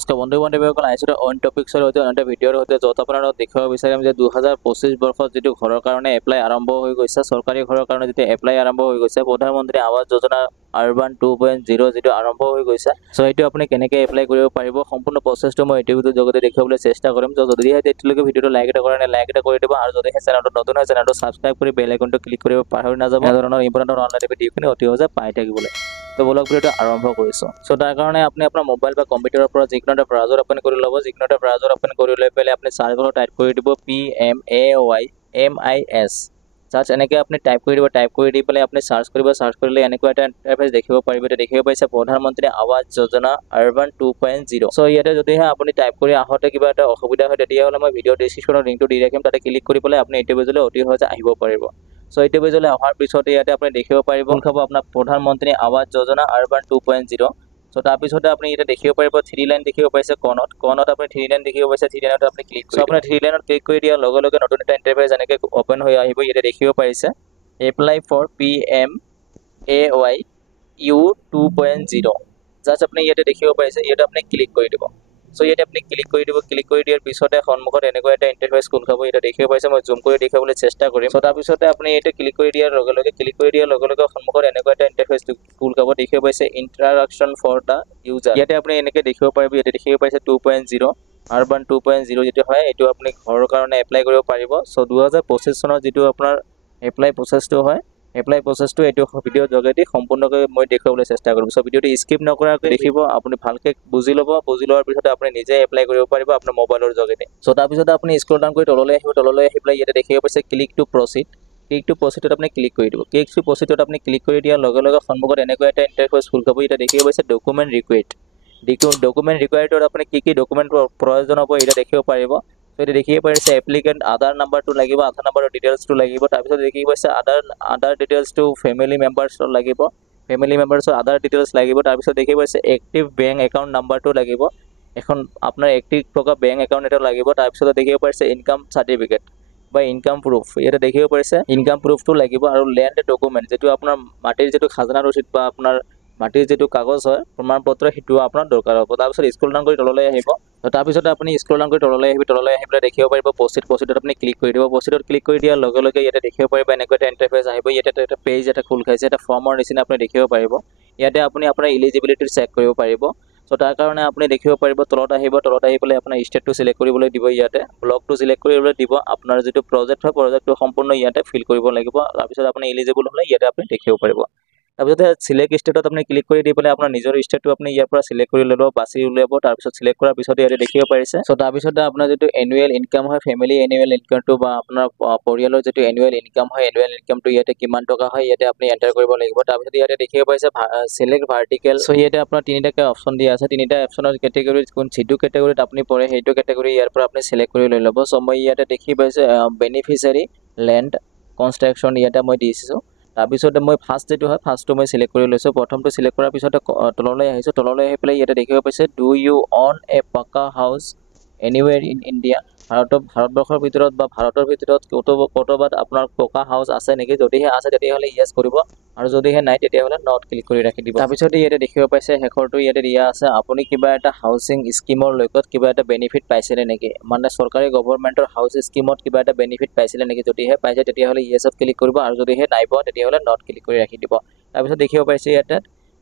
নমস্কাৰ বন্ধু বান্ধৱীসকল, আহিছোঁ অইন টপিক্সৰ সৈতে অন্য ভিডিঅ'ৰ সৈতে, য'ত আপোনালোকক দেখুৱাব বিচাৰিম যে 2025 বৰ্ষত যিটো ঘৰৰ কাৰণে এপ্লাই আৰম্ভ হৈ গৈছে, চৰকাৰী ঘৰৰ কাৰণে যিটো এপ্লাই আৰম্ভ হৈ গৈছে, প্ৰধানমন্ত্ৰী আৱাস যোজনা আৰবান 2.0 যিটো আৰম্ভ হৈ গৈছে, চ' এইটো আপুনি কেনেকৈ এপ্লাই কৰিব পাৰিব সম্পূৰ্ণ প্ৰচেছটো মই এইটো ভিডিঅ'ৰ জৰিয়তে দেখুৱাবলৈ চেষ্টা কৰিম। চ' যদিহে এতিয়ালৈকে ভিডিঅ'টো লাইক এটা কৰা নাই, লাইক এটা কৰি দিব, আৰু যদিহে চেনেলটো নতুন হয় চেনেলটো ছাবস্ক্ৰাইব কৰি বেল আইকনটো ক্লিক কৰিব পাহৰি নাযাব, এনেধৰণৰ ইম্পৰ্টেণ্ট অনলাইন ভিডিঅ'খিনি অতি সহজে পাই থাকিবলৈ। তো বলক ভিডিঅ'টো আৰম্ভ কৰিছোঁ। চ' তাৰ কাৰণে আপুনি আপোনাৰ মোবাইল বা কম্পিউটাৰৰ পৰা যিকোনো এটা ব্ৰাউজাৰ ওপেন কৰি ল'ব। যিকোনো এটা ব্ৰাউজাৰ ওপেন কৰি লৈ পেলাই আপুনি চাৰ্চ বাৰত টাইপ কৰি দিব PMAYMIS। চাৰ্চ এনেকৈ আপুনি টাইপ কৰি দিব, টাইপ কৰি দি পেলাই আপুনি চাৰ্চ কৰিব। চাৰ্চ কৰিলে এনেকুৱা এটা ইণ্টাৰফেচ দেখিব পাৰিব। এতিয়া দেখিব পাইছে প্ৰধানমন্ত্ৰী আৱাস যোজনা আৰবান 2.0। চ' ইয়াতে যদিহে আপুনি টাইপ কৰি আহোঁতে কিবা এটা অসুবিধা হয়, তেতিয়াহ'লে মই ভিডিঅ' ডিছক্ৰিপশ্যনৰ লিংকটো দি ৰাখিম, তাতে ক্লিক কৰি পেলাই আপুনি এইটো পেজলৈ অতি সহজে আহিব পাৰিব। চ' এইটো পেজলৈ অহাৰ পিছতে ইয়াতে আপুনি দেখিব পাৰিব খাব আপোনাৰ প্ৰধানমন্ত্ৰী আৱাস যোজনা আৰবান 2.0। চ' তাৰপিছতে আপুনি ইয়াতে দেখিব পাৰিব 3 লাইন দেখিব পাইছে কৰ্ণত আপুনি 3 লাইন দেখিব পাইছে। 3 লাইনত আপুনি ক্লিক কৰি আপোনাৰ 3 লাইনত ক্লিক কৰি দিয়াৰ লগে লগে নতুন এটা ইণ্টাৰফেচ এনেকৈ অ'পেন হৈ আহিব। ইয়াতে দেখিব পাৰিছে এপ্লাই ফৰ PMAYU 2.0। জাষ্ট আপুনি ইয়াতে দেখিব পাৰিছে, ইয়াতে আপুনি ক্লিক কৰি দিব। চ' ইয়াতে আপুনি ক্লিক কৰি দিব। ক্লিক কৰি দিয়াৰ পিছতে সন্মুখত এনেকুৱা এটা ইণ্টাৰফেচ খোল খাব। ইয়াতে দেখিব পাইছে, মই জুম কৰি দেখাবলৈ চেষ্টা কৰিম। চ' তাৰপিছতে আপুনি ইয়াতে ক্লিক কৰি দিয়াৰ লগে লগে সন্মুখত এনেকুৱা এটা ইণ্টাৰফেচ খোল খাব। দেখিব পাইছে ইন্ট্ৰাডাকশ্যন ফৰ দা ইউজাৰ। ইয়াতে আপুনি এনেকৈ দেখিব পাৰিব, ইয়াতে দেখিব পাইছে 2.0 আৰবান 2.0 যিটো হয়, এইটো আপুনি ঘৰৰ কাৰণে এপ্লাই কৰিব পাৰিব। চ' 2025 চনৰ যিটো আপোনাৰ এপ্লাই প্ৰচেছটো হয়, এপ্লাই প্ৰচেছটো এইটো ভিডিঅ'ৰ যোগেদি সম্পূৰ্ণকৈ মই দেখুৱাবলৈ চেষ্টা কৰিম। চ' ভিডিঅ'টো স্কিপ নকৰাকৈ দেখিব, আপুনি ভালকৈ বুজি ল'ব। বুজি লোৱাৰ পিছতে আপুনি নিজে এপ্লাই কৰিব পাৰিব আপোনাৰ মোবাইলৰ যোগেদি। চ' তাৰপিছতে আপুনি স্ক্ৰল ডাউন কৰি তললৈ আহিব। তললৈ আহি পেলাই ইয়াতে দেখিব পাইছে click to proceed. Click to প্ৰচিডত আপুনি ক্লিক কৰি দিব। ক্লিক টু প্ৰচিডত আপুনি ক্লিক কৰি দিয়াৰ লগে লগে সন্মুখত এনেকুৱা এটা ইণ্টাৰফেচ খোল খাব। এতিয়া দেখিব পাইছে ডকুমেণ্ট ৰিকুৱেৰ্ড। ডকুমেণ্ট ৰিকুৱাৰ্ডত আপুনি কি কি ডকুমেণ্টৰ প্ৰয়োজন হ'ব এতিয়া দেখিব পাৰিব। চ' এতিয়া দেখিব পাৰিছে এপ্লিকেণ্ট আধাৰ নাম্বাৰটো লাগিব, আধাৰ নাম্বাৰৰ ডিটেইলছটো লাগিব। তাৰপিছত দেখিব পাইছে আধাৰ ডিটেইলছটো ফেমিলি মেম্বাৰ্ছৰ লাগিব, ফেমিলি মেম্বাৰ্ছৰ আধাৰ ডিটেইলছ লাগিব। তাৰপিছত দেখিব পাইছে এক্টিভ বেংক একাউণ্ট নাম্বাৰটো লাগিব, এখন আপোনাৰ এক্টিভ থকা বেংক একাউণ্ট এটা লাগিব। তাৰপিছত দেখিব পাৰিছে ইনকাম চাৰ্টিফিকেট বা ইনকাম প্ৰুফ। ইয়াতে দেখিব পাৰিছে ইনকাম প্ৰুফটো লাগিব, আৰু লেণ্ড ডকুমেণ্ট যিটো আপোনাৰ মাটিৰ যিটো খাজনা ৰচিদ বা আপোনাৰ মাটিৰ যিটো কাগজ হয় প্ৰমাণপত্ৰ, সেইটো আপোনাৰ দৰকাৰ হ'ব। তাৰপিছত স্ক্ৰল ডাউন কৰি তললৈ আহিব। তাৰপিছতে আপুনি স্ক্ৰল ডাউন কৰি তললৈ আহিব পেলাই দেখিব পাৰিব প্ৰচিডত আপুনি ক্লিক কৰি দিব। প্ৰচিডত ক্লিক কৰি দিয়াৰ লগে লগে ইয়াতে দেখিব পাৰিব এনেকুৱা এটা ইণ্টাৰফেচ আহিব। ইয়াতে এটা পেজ এটা খোল খাইছে, এটা ফৰ্মৰ নিচিনা আপুনি দেখিব পাৰিব। ইয়াতে আপুনি আপোনাৰ ইলিজিবিলিটি চেক কৰিব পাৰিব। চ' তাৰ কাৰণে আপুনি দেখিব পাৰিব তলত আহিব, তলত আহি পেলাই আপোনাৰ ষ্টেটটো চিলেক্ট কৰিবলৈ দিব, ইয়াতে ব্লকটো চিলেক্ট কৰিবলৈ দিব। আপোনাৰ যিটো প্ৰজেক্ট হয়, প্ৰজেক্টটো সম্পূৰ্ণ ইয়াতে ফিল কৰিব লাগিব। তাৰপিছত আপুনি ইলিজিবল হ'লে ইয়াতে আপুনি দেখিব পাৰিব। তাৰপিছতে চিলেক্ট ষ্টেটত আপুনি ক্লিক কৰি দি পেলাই আপোনাৰ নিজৰ ষ্টেটটো আপুনি ইয়াৰ পৰা চিলেক্ট কৰি ল'ব, বাছি উলিয়াব। তাৰপিছত চিলেক্ট কৰাৰ পিছত ইয়াতে দেখিব পাৰিছে। চ' তাৰপিছতে আপোনাৰ যিটো এনুৱেল ইনকাম হয়, ফেমিলি এনুৱেল ইনকামটো বা আপোনাৰ পৰিয়ালৰ যিটো এনুৱেল ইনকাম হয়, এনুৱেল ইনকামটো ইয়াতে কিমান টকা হয় ইয়াতে আপুনি এণ্টাৰ কৰিব লাগিব। তাৰপিছত ইয়াতে দেখিব পাইছে চিলেক্ট ভাৰ্টিকেল। চ' ইয়াতে আপোনাৰ তিনিটাকৈ অপশ্যন দিয়া আছে। তিনিটা অপশ্যনৰ কেটেগৰীত যিটো কেটেগৰীত আপুনি পৰে সেইটো কেটেগৰী ইয়াৰ পৰা আপুনি চিলেক্ট কৰি লৈ ল'ব। চ' মই ইয়াতে দেখি পাইছে বেনিফিচিয়াৰী লেণ্ড কনষ্ট্ৰাকশ্যন ইয়াতে মই দিছোঁ। তাৰপিছতে মই ফাৰ্ষ্ট যিটো হয় ফাৰ্ষ্টটো মই চিলেক্ট কৰি লৈছোঁ। প্ৰথমটো চিলেক্ট কৰাৰ পিছতে তললৈ আহিছোঁ। তললৈ আহি পেলাই ইয়াতে দেখিব পাইছে ডু ইউ অন এ পাকা হাউচ এনিৱেৰ ইন ইণ্ডিয়া। ভাৰতবৰ্ষৰ ভিতৰত বা ভাৰতৰ ভিতৰত ক'ৰবাত আপোনাৰ পকা হাউচ আছে নেকি? যদিহে আছে তেতিয়াহ'লে য়েছ কৰিব, আৰু যদিহে নাই তেতিয়াহ'লে নট ক্লিক কৰি ৰাখি দিব। তাৰপিছতে ইয়াতে দেখিব পাইছে শেষৰটো ইয়াতে দিয়া আছে আপুনি কিবা এটা হাউচিং স্কিমৰ লৈকত কিবা এটা বেনিফিট পাইছিলে নেকি, মানে চৰকাৰী গভৰ্ণমেণ্টৰ হাউচ স্কিমত কিবা এটা বেনিফিট পাইছিলে নেকি? যদিহে পাইছে তেতিয়াহ'লে য়েছত ক্লিক কৰিব, আৰু যদিহে নাই পোৱা তেতিয়াহ'লে নট ক্লিক কৰি ৰাখি দিব। তাৰপিছত দেখিব পাইছে ইয়াতে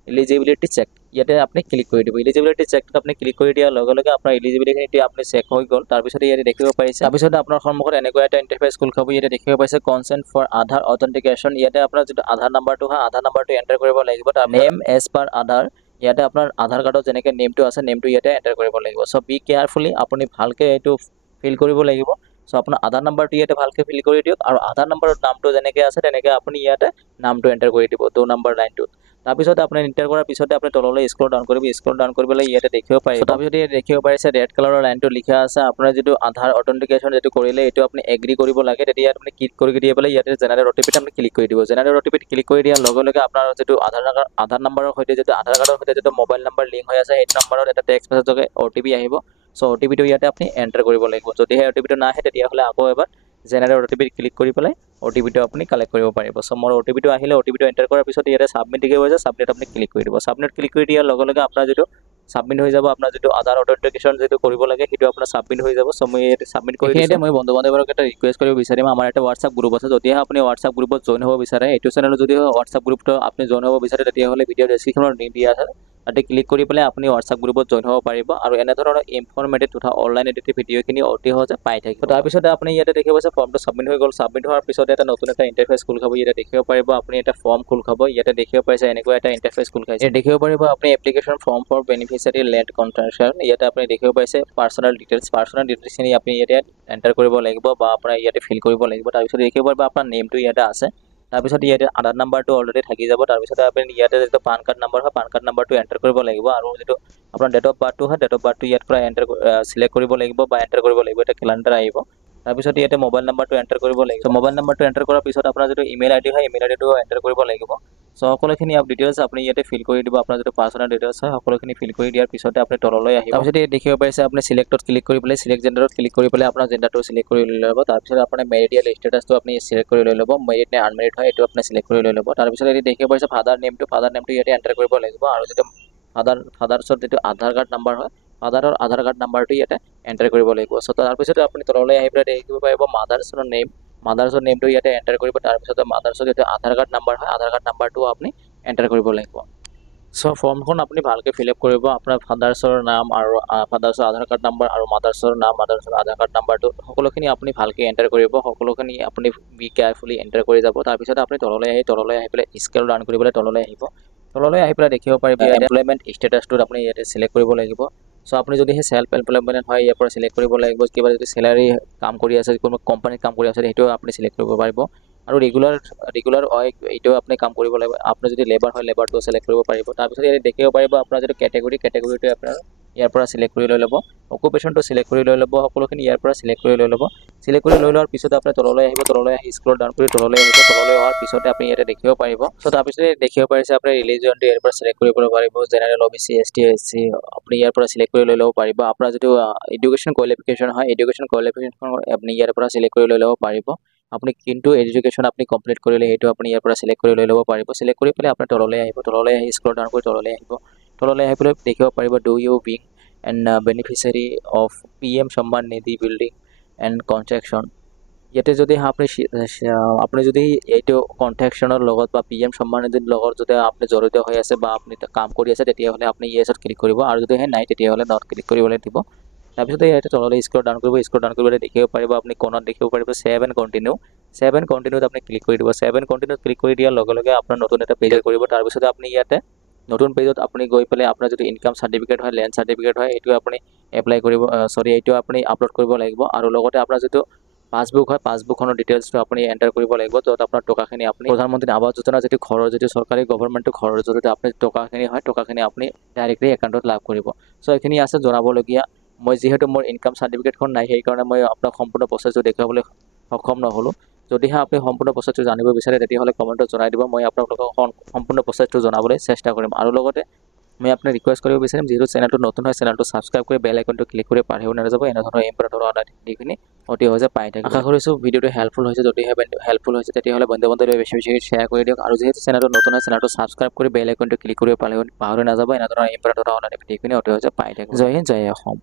ইলিজিবিলিটি চেক, ইয়াতে আপুনি ক্লিক কৰি দিব। ইলিজিবিলিটি চেকত আপুনি ক্লিক কৰি দিয়াৰ লগে লগে আপোনাৰ ইলিজিবিলিটি আপুনি চেক হৈ গ'ল। তাৰপিছতে ইয়াতে দেখিব পাৰিছে, তাৰপিছতে আপোনাৰ সন্মুখত এনেকুৱা এটা ইণ্টাৰফেচ খোল খাব। ইয়াতে দেখিব পাইছে কনচেণ্ট ফৰ আধাৰ অথেণ্টিকেশ্যন। ইয়াতে আপোনাৰ যিটো আধাৰ নাম্বাৰটো হয়, আধাৰ নাম্বাৰটো এণ্টাৰ কৰিব লাগিব। তাৰ নেম এজ পাৰ আধাৰ, ইয়াতে আপোনাৰ আধাৰ কাৰ্ডত যেনেকৈ নেমটো আছে নেমটো ইয়াতে এণ্টাৰ কৰিব লাগিব। চ' বি কেয়াৰফুলি আপুনি ভালকৈ এইটো ফিল কৰিব লাগিব। চ' আপোনাৰ আধাৰ নাম্বাৰটো ইয়াতে ভালকৈ ফিল কৰি দিয়ক, আৰু আধাৰ নাম্বাৰৰ নামটো যেনেকৈ আছে তেনেকৈ আপুনি ইয়াতে নামটো এণ্টাৰ কৰি দিব 2 নম্বৰ লাইনটোত। তাৰপিছত আপুনি এণ্টাৰ কৰাৰ পিছতে আপুনি তললৈ স্ক্ৰল ডাউন কৰিব। স্ক্ৰল ডাউন কৰি পেলাই ইয়াতে দেখিব পাৰিব, তাৰপিছত ইয়াতে দেখিব পাৰিছে ৰেড কালাৰৰ লাইনটো লিখা আছে আপোনাৰ যিটো আধাৰ অথেণ্টিকেশ্যন যিটো কৰিলে এইটো আপুনি এগ্ৰী কৰিব লাগে। তেতিয়া আপুনি ক্লিক কৰি দিয়ে পেলাই ইয়াতে জেনাৰেট অ'টিপিত আপুনি ক্লিক কৰি দিব। জেনাৰেট অ'টিপিত ক্লিক কৰি দিয়াৰ লগে লগে আপোনাৰ যিটো আধাৰ নাম্বাৰৰ সৈতে যিটো আধাৰ কাৰ্ডৰ সৈতে যিটো মোবাইল নাম্বাৰ লিংক হৈ আছে সেইটো নাম্বাৰত এটা টেক্সট মেছেজ অ'টিপি আহিব। চ' অ'টিপিটো ইয়াতে আপুনি এণ্টাৰ কৰিব লাগিব। যদিহে অ'টিপিটো নাহে তেতিয়াহ'লে আকৌ এবাৰ জেনাৰেট অ'টিপিত ক্লিক কৰি পেলাই অ'টিপিটো আপুনি কালেক্ট কৰিব পাৰিব। চ' মোৰ অ'টিপিটো আহিলে অ'টিপিটো এণ্টাৰ কৰাৰ পিছত ইয়াতে ছাবমিট দেখিব পাইছে, ছাবমিট আপুনি ক্লিক কৰি দিব। ছাবমিট ক্লিক কৰি দিয়াৰ লগে লগে আপোনাৰ যিটো সাবমিট হৈ যাব আপোনাৰ যিটো আধাৰ অথেন্টিকেশ্যন যিটো কৰিব লাগে সেইটো আপোনাৰ সাবমিট হৈ যাব। চ' মই ইয়াতে সাবমিট কৰি দিছোঁ। মই বন্ধু বান্ধৱক এটা ৰিকুৱেষ্ট কৰিব বিচাৰিম, আমাৰ এটা হোৱাটছআপ গ্ৰুপ আছে, যদিহে আপুনি হোৱাটছআপ গ্ৰুপত জইন হ'ব বিচাৰে, এইটো চেনেলত যদি হোৱাটছআপ গ্ৰুপটো আপুনি জইন হ'ব বিচাৰে তেতিয়াহ'লে ভিডিঅ' ডেছক্ৰিপশ্যনত লিংক দিয়া আছে, তাতে ক্লিক কৰি পেলাই আপুনি হোৱাটছআপ গ্ৰুপত জইন হ'ব পাৰিব আৰু এনেধৰণৰ ইনফৰ্মেটিভ তথা অনলাইন এডিটিভ ভিডিঅ'খিনি অতি সহজে পাই থাকিব। তাৰপিছতে আপুনি ইয়াতে দেখিব পাইছে ফৰ্মটো সাবমিট হৈ গ'ল। সাবমিট হোৱাৰ পিছতে এটা নতুন এটা ইণ্টাৰফেচ খোল খাব। ইয়াতে দেখিব পাৰিব আপুনি এটা ফৰ্ম খোল খাব। ইয়াতে দেখিব পাইছে এনেকুৱা এটা ইণ্টাৰফেচ খোল খাইছে। ইয়াতে দেখিব পাৰিব আপুনি application form for beneficiary led construction. ইয়াতে আপুনি দেখিব পাইছে পাৰ্চনেল ডিটেইলছখিনি আপুনি ইয়াতে এণ্টাৰ কৰিব লাগিব বা আপোনাৰ ইয়াতে ফিল কৰিব লাগিব। তাৰপিছত দেখিব পাৰিব আপোনাৰ নেমটো ইয়াতে আছে। তাৰপিছত ইয়াতে আধাৰ নাম্বাৰটো অলৰেডি থাকি যাব। তাৰপিছত আপুনি ইয়াতে যিটো পান কাৰ্ড নাম্বাৰ হয়, পান কাৰ্ড নাম্বাৰটো এণ্টাৰ কৰিব লাগিব আৰু যিটো আপোনাৰ ডেট অফ বাৰ্থটো হয়, ডেট অফ বাৰ্থটো ইয়াৰ পৰা চিলেক্ট কৰিব লাগিব বা এণ্টাৰ কৰিব লাগিব। এটা কেলেণ্ডাৰ আহিব। তাৰপিছত ইয়াতে মোবাইল নাম্বাৰটো এণ্টাৰ কৰিব লাগিব। চ' মোবাইল নাম্বাৰটো এণ্টাৰ কৰাৰ পিছত আপোনাৰ যিটো ইমেইল আইডি হয়, ইমেইল আইডিটো এণ্টাৰ কৰিব লাগিব। চ' সকলোখিনি ডিটেইলছ আপুনি ইয়াতে ফিল কৰি দিব। আপোনাৰ যিটো পাৰ্চনেল ডিটেইলছ হয় সকলোখিনি ফিল কৰি দিয়াৰ পিছতে আপুনি তললৈ আহিব। তাৰপিছত ইয়াত দেখিব পাইছে আপুনি চিলেক্টত ক্লিক কৰি পেলাই চিলেক্ট জেণ্ডাৰত ক্লিক কৰি পেলাই আপোনাৰ জেণ্ডাৰটো চিলেক্ট কৰি লৈ ল'ব। তাৰপিছত আপোনাৰ মেৰিডিয়েল ষ্টেটাছটো আপুনি চিলেক্ট কৰি লৈ ল'ব। মেৰিড নে আনমেৰিড হয় এইটো আপুনি চিলেক্ট কৰি লৈ ল'ব। তাৰপিছত ইয়াত দেখিব পাইছে ফাদাৰ নেমটো ইয়াতে এণ্টাৰ কৰিব লাগিব আৰু যিটো ফাদাৰ্ছৰ যিটো আধাৰ কাৰ্ড নাম্বাৰ হয়, ফাদাৰৰ আধাৰ কাৰ্ড নাম্বাৰটো ইয়াতে এণ্টাৰ কৰিব লাগিব। চ' তাৰপিছত আপুনি তললৈ আহি পেলাই দেখিব পাৰিব মাদাৰ্ছৰ নেমটো ইয়াতে এণ্টাৰ কৰিব। তাৰপিছত মাদাৰ্ছৰ যিটো আধাৰ কাৰ্ড নাম্বাৰ হয়, আধাৰ কাৰ্ড নাম্বাৰটো আপুনি এণ্টাৰ কৰিব লাগিব। চ' ফৰ্মখন আপুনি ভালকৈ ফিল আপ কৰিব। আপোনাৰ ফাদাৰ্ছৰ নাম আৰু ফাদাৰ্ছৰ আধাৰ কাৰ্ড নাম্বাৰ আৰু মাদাৰ্ছৰ নাম, মাদাৰ্ছৰ আধাৰ কাৰ্ড নাম্বাৰটো সকলোখিনি আপুনি ভালকৈ এণ্টাৰ কৰিব। সকলোখিনি আপুনি বি কেয়াৰফুলি এণ্টাৰ কৰি যাব। তাৰপিছত আপুনি তললৈ আহি পেলাই স্কেল ডাউন কৰি পেলাই তললৈ আহিব। তললৈ আহি পেলাই দেখিব পাৰিব এমপ্লয়মেণ্ট ষ্টেটাছটোত আপুনি ইয়াতে চিলেক্ট কৰিব লাগিব। চ' আপুনি যদি সেই চেল্ফ এমপ্লয়মেণ্ট হয় ইয়াৰ পৰা চিলেক্ট কৰিব লাগিব। কিবা যদি চেলাৰী কাম কৰি আছে, কোনো কোম্পানীত কাম কৰি আছে সেইটো আপুনি চিলেক্ট কৰিব পাৰিব আৰু ৰেগুলাৰ হয় এইটো আপুনি কাম কৰিব লাগিব। আপুনি যদি লেবাৰ হয় লেবাৰটো চিলেক্ট কৰিব পাৰিব। তাৰপিছত ইয়াত দেখিব পাৰিব আপোনাৰ যিটো কেটেগৰীটো আপোনাৰ ইয়াৰ পৰা চিলেক্ট কৰি লৈ ল'ব। অকুপেশ্যনটো চিলেক্ট কৰি লৈ ল'ব। সকলোখিনি ইয়াৰ পৰা চিলেক্ট কৰি লৈ ল'ব। চিলেক্ট কৰি লৈ লোৱাৰ পিছত আপুনি তললৈ আহিব। তললৈ আহি স্ক্ৰল ডাউন কৰি তললৈ আহিব। তললৈ অহাৰ পিছতে আপুনি ইয়াতে দেখিব পাৰিব। চ' তাৰপিছত দেখিব পাৰিছে আপুনি ৰিলিজনটো ইয়াৰ পৰা চিলেক্ট কৰিব পাৰিব। জেনেৰেল OBC ST SC আপুনি ইয়াৰ পৰা চিলেক্ট কৰি লৈ ল'ব পাৰিব। আপোনাৰ যিটো এডুকেশ্যন কোৱালিফিকেশ্যন হয়, এডুকেশ্যন কোৱালিফিকেশ্যন আপুনি ইয়াৰ পৰা চিলেক্ট কৰি লৈ ল'ব পাৰিব। আপুনি কিন্তু এডুকেশ্যন আপুনি কমপ্লিট কৰিলে সেইটো আপুনি ইয়াৰ পৰা চিলেক্ট কৰি লৈ ল'ব পাৰিব। চিলেক্ট কৰি পেলাই আপুনি তললৈ আহিব। তললৈ আহি স্ক্ৰল ডাউন কৰি তললৈ আহিব। তললৈ আহি পেলাই দেখিব পাৰিব do you being and beneficiary of PM Samman Nidhi building and construction. ইয়াতে যদি আপুনি যদি এইটো কনষ্ট্ৰাকশ্যনৰ লগত বা PM সম্মান নিধিৰ লগত যদি আপুনি জড়িত হৈ আছে বা আপুনি কাম কৰি আছে তেতিয়াহ'লে আপুনি ইয়েছত ক্লিক কৰিব আৰু যদিহে নাই তেতিয়াহ'লে নট ক্লিক কৰিবলৈ দিব। তাৰপিছত ইয়াতে তললৈ স্ক্ৰল ডাউন কৰিবলৈ দেখিব পাৰিব আপুনি কোণত দেখিব পাৰিব ছেভ এণ্ড কণ্টিনিউত আপুনি ক্লিক কৰি দিব। ছেভ এণ্ড কণ্টিনিউত ক্লিক কৰি দিয়াৰ লগে লগে আপোনাৰ নতুন এটা পেজ কৰিব। তাৰপিছত আপুনি ইয়াতে নতুন পেজত আপুনি গৈ পেলাই আপোনাৰ যিটো ইনকাম চাৰ্টিফিকেট হয়, লেণ্ড চাৰ্টিফিকেট হয় এইটো আপুনি এইটো আপুনি আপলোড কৰিব লাগিব আৰু লগতে আপোনাৰ যিটো পাছবুক হয়, পাছবুকখনৰ ডিটেইলছটো আপুনি এণ্টাৰ কৰিব লাগিব, য'ত আপোনাৰ টকাখিনি আপুনি প্ৰধানমন্ত্ৰী আৱাস যোজনা যিটো ঘৰৰ যিটো চৰকাৰী গভৰ্ণমেণ্টৰ ঘৰৰ জৰিয়তে আপুনি টকাখিনি আপুনি ডাইৰেক্টলি একাউণ্টত লাভ কৰিব। চ' এইখিনি আছে জনাবলগীয়া। মই যিহেতু মোৰ ইনকাম চাৰ্টিফিকেটখন নাই সেইকাৰণে মই আপোনাক সম্পূৰ্ণ প্ৰচেছটো দেখুৱাবলৈ সক্ষম নহ'লোঁ। যদিহে আপুনি সম্পূৰ্ণ প্ৰচেছটো জানিব বিচাৰে তেতিয়াহ'লে কমেণ্টত জনাই দিব। মই আপোনালোকক সম্পূৰ্ণ প্ৰচেছটো জনাবলৈ চেষ্টা কৰিম আৰু লগতে মই আপোনাক ৰিকুৱেষ্ট কৰিব বিচাৰিম যিহেতু চেনেলটো নতুন হয় চেনেলটো ছাবস্ক্ৰাইব কৰি বেল আইকনটো ক্লিক কৰি পাহৰিব নাযাব। এনেধৰণৰ ইম্পৰ্টেণ্ট ভিডিঅ'খিনি অতি সহজে পাই থাকিব। আশা কৰিছোঁ ভিডিঅ'টো হেল্পফুল হৈছে। যদিহে হেল্পফুল হৈছে তেতিয়াহ'লে বন্ধু বান্ধৱীলৈ বেছি শ্বেয়াৰ কৰি দিয়ক আৰু যিহেতু চেনেলটো নতুন হয় চেনেলটো ছাবস্ক্ৰাইব কৰি বেল আইকনটো ক্লিক কৰি পাহৰি নাযাব। এনেধৰণৰ ইম্পৰ্টেণ্ট ভিডিঅ'খিনি অতি সহজে পাই থাকিব। জয় হিন্দ, জয় অসম।